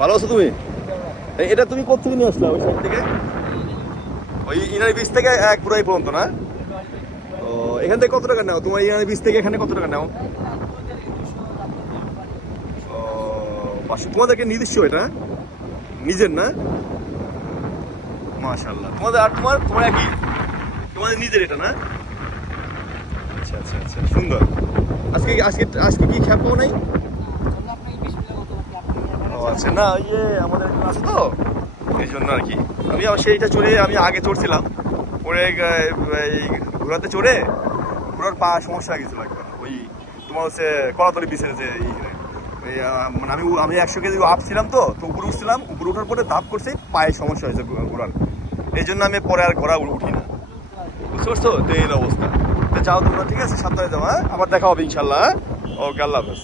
ভালো আছো তুমি? এটা তুমি কোথেকে নিয়ে আসলে? ওই সাইড থেকে, ওই ইনানি বীজ থেকে এক পুরাই পর্যন্ত না? ও, এখান থেকে কত টাকা নাও তোমার? ইনানি বীজ থেকে এখানে কত টাকা নাও? ও, তোমাদেরকে নিজস্ব, এটা নিজের না? মাশাআল্লাহ। তোমাদের আর তোমার একই, তোমাদের নিজের এটা না? আচ্ছা আচ্ছা আচ্ছা, সুন্দর। আজকে আজকে আজকে কি খেপ পাবো নাই? ও আচ্ছা, না ইয়ে আমাদের আছে তো, এই জন্য আর কি। আমি সেইটা চড়ে আমি আগে চড়ছিলাম, পরে এই ঘোড়াতে চড়ে ঘোড়ার পা সমস্যা হয়ে গেছিল একবার। ওই তোমার হচ্ছে কলাতলি বিচের যে মানে আমি 100 কেজি আপ ছিলাম, তো উপরে উঠছিলাম, উপরে ওঠার পরে ধাপ করছে, পায়ে সমস্যা হয়েছে ঘোড়ার। এই জন্য আমি পরে আর ঘোড়া উঠি না, বুঝতে পারছো? তো এই অবস্থা। তো যাও তোমরা, ঠিক আছে, সাবধানে যাও। হ্যাঁ, আবার দেখা হবে ইনশাল্লাহ। ওকে, আল্লাহ হাফেজ।